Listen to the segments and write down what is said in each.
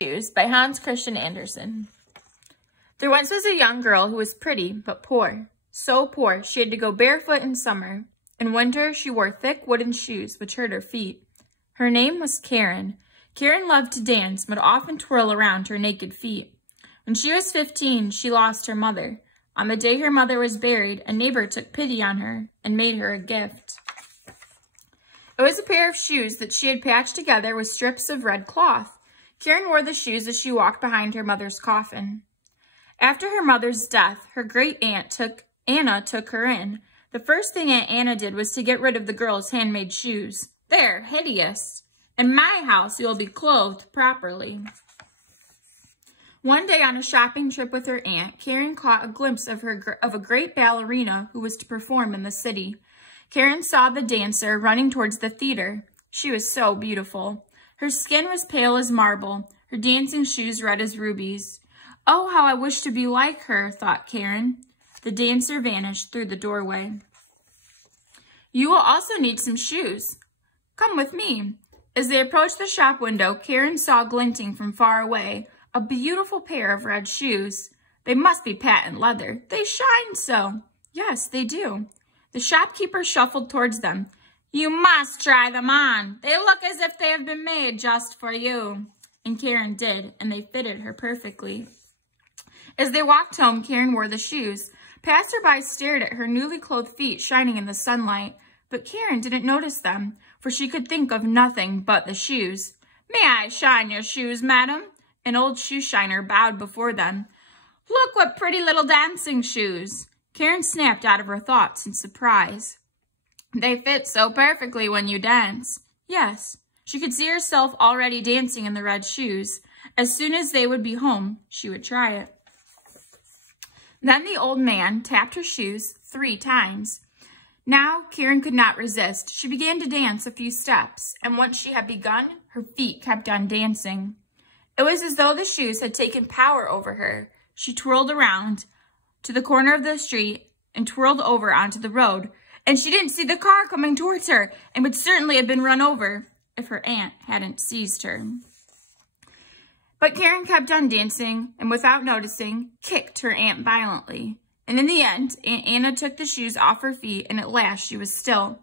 Shoes by Hans Christian Andersen. There once was a young girl who was pretty but poor. So poor she had to go barefoot in summer. In winter she wore thick wooden shoes which hurt her feet. Her name was Karen. Karen loved to dance but often twirl around her naked feet. When she was 15, she lost her mother. On the day her mother was buried, a neighbor took pity on her and made her a gift. It was a pair of shoes that she had patched together with strips of red cloth. Karen wore the shoes as she walked behind her mother's coffin. After her mother's death, her great-aunt Anna took her in. The first thing Aunt Anna did was to get rid of the girl's handmade shoes. They're hideous. In my house, you'll be clothed properly. One day on a shopping trip with her aunt, Karen caught a glimpse of a great ballerina who was to perform in the city. Karen saw the dancer running towards the theater. She was so beautiful. Her skin was pale as marble, her dancing shoes red as rubies. Oh, how I wish to be like her, thought Karen. The dancer vanished through the doorway. You will also need some shoes. Come with me. As they approached the shop window, Karen saw glinting from far away a beautiful pair of red shoes. They must be patent leather. They shine so. Yes, they do. The shopkeeper shuffled towards them. You must try them on. They look as if they have been made just for you. And Karen did, and they fitted her perfectly. As they walked home, Karen wore the shoes. Passersby stared at her newly clothed feet shining in the sunlight, but Karen didn't notice them, for she could think of nothing but the shoes. May I shine your shoes, madam? An old shoe shiner bowed before them. Look what pretty little dancing shoes. Karen snapped out of her thoughts in surprise. They fit so perfectly when you dance. Yes, she could see herself already dancing in the red shoes. As soon as they would be home, she would try it. Then the old man tapped her shoes 3 times. Now Karen could not resist. She began to dance a few steps, and once she had begun, her feet kept on dancing. It was as though the shoes had taken power over her. She twirled around to the corner of the street and twirled over onto the road. And she didn't see the car coming towards her and would certainly have been run over if her aunt hadn't seized her. But Karen kept on dancing and without noticing, kicked her aunt violently. And in the end, Aunt Anna took the shoes off her feet and at last she was still.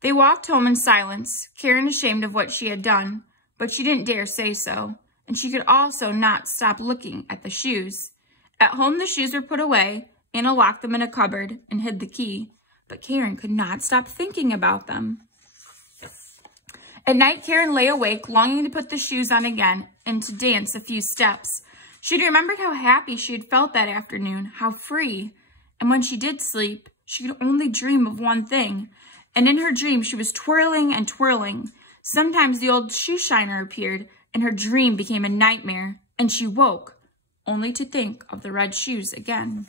They walked home in silence, Karen ashamed of what she had done, but she didn't dare say so. And she could also not stop looking at the shoes. At home, the shoes were put away. Anna locked them in a cupboard and hid the key. But Karen could not stop thinking about them. At night, Karen lay awake, longing to put the shoes on again and to dance a few steps. She'd remembered how happy she had felt that afternoon, how free. And when she did sleep, she could only dream of one thing. And in her dream, she was twirling and twirling. Sometimes the old shoe shiner appeared, and her dream became a nightmare. And she woke, only to think of the red shoes again.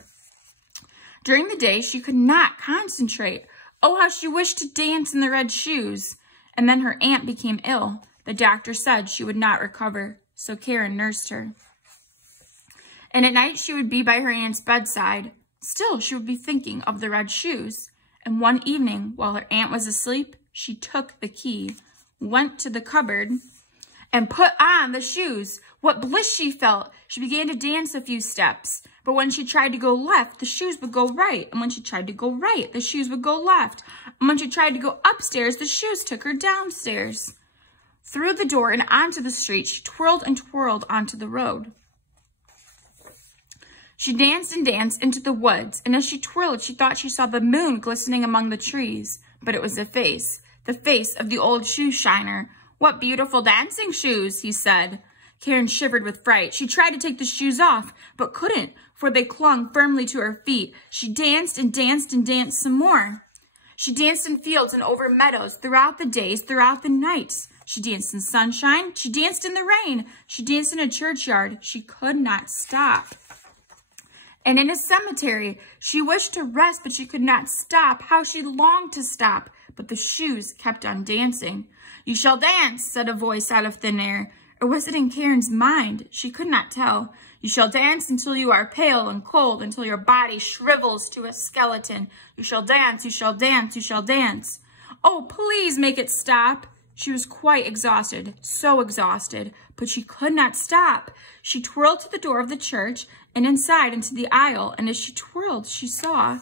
During the day, she could not concentrate. Oh, how she wished to dance in the red shoes. And then her aunt became ill. The doctor said she would not recover, so Karen nursed her. And at night, she would be by her aunt's bedside. Still, she would be thinking of the red shoes. And one evening, while her aunt was asleep, she took the key, went to the cupboard, and put on the shoes. What bliss she felt. She began to dance a few steps. But when she tried to go left, the shoes would go right. And when she tried to go right, the shoes would go left. And when she tried to go upstairs, the shoes took her downstairs. Through the door and onto the street, she twirled and twirled onto the road. She danced and danced into the woods. And as she twirled, she thought she saw the moon glistening among the trees. But it was the face of the old shoe shiner. What beautiful dancing shoes, he said. Karen shivered with fright. She tried to take the shoes off, but couldn't, for they clung firmly to her feet. She danced and danced and danced some more. She danced in fields and over meadows, throughout the days, throughout the nights. She danced in sunshine. She danced in the rain. She danced in a churchyard. She could not stop. And in a cemetery, she wished to rest, but she could not stop. How she longed to stop, but the shoes kept on dancing. You shall dance, said a voice out of thin air. Or was it in Karen's mind? She could not tell. You shall dance until you are pale and cold, until your body shrivels to a skeleton. You shall dance, you shall dance, you shall dance. Oh, please make it stop. She was quite exhausted, so exhausted, but she could not stop. She twirled to the door of the church and inside into the aisle, and as she twirled, she saw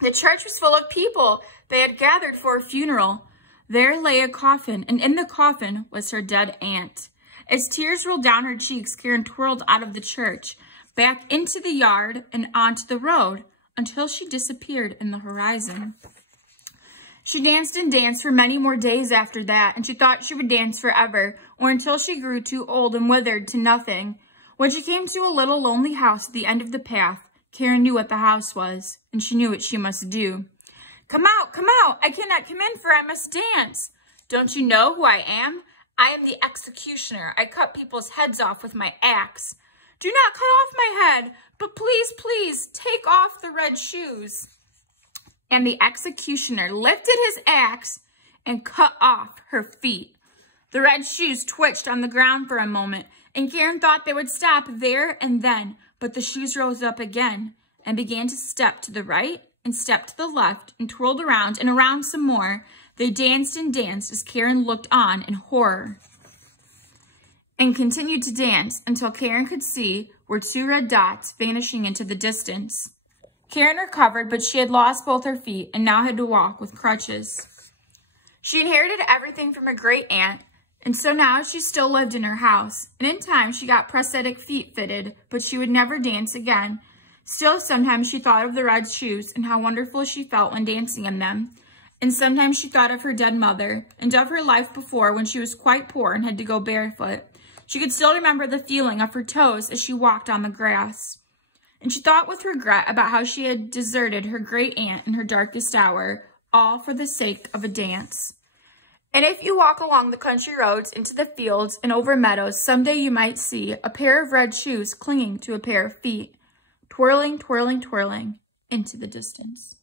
the church was full of people. They had gathered for a funeral. There lay a coffin, and in the coffin was her dead aunt. As tears rolled down her cheeks, Karen twirled out of the church, back into the yard and onto the road, until she disappeared in the horizon. She danced and danced for many more days after that, and she thought she would dance forever, or until she grew too old and withered to nothing. When she came to a little lonely house at the end of the path, Karen knew what the house was, and she knew what she must do. Come out, I cannot come in, for I must dance. Don't you know who I am? I am the executioner. I cut people's heads off with my axe. Do not cut off my head, but please, please, take off the red shoes. And the executioner lifted his axe and cut off her feet. The red shoes twitched on the ground for a moment, and Karen thought they would stop there and then, but the shoes rose up again and began to step to the right and step to the left and twirled around and around some more. They danced and danced as Karen looked on in horror and continued to dance until Karen could see were two red dots vanishing into the distance. Karen recovered, but she had lost both her feet and now had to walk with crutches. She inherited everything from her great aunt, and so now she still lived in her house. And in time, she got prosthetic feet fitted, but she would never dance again. Still, sometimes she thought of the red shoes and how wonderful she felt when dancing in them. And sometimes she thought of her dead mother and of her life before when she was quite poor and had to go barefoot. She could still remember the feeling of her toes as she walked on the grass. And she thought with regret about how she had deserted her great aunt in her darkest hour, all for the sake of a dance. And if you walk along the country roads into the fields and over meadows, someday you might see a pair of red shoes clinging to a pair of feet, twirling, twirling, twirling into the distance.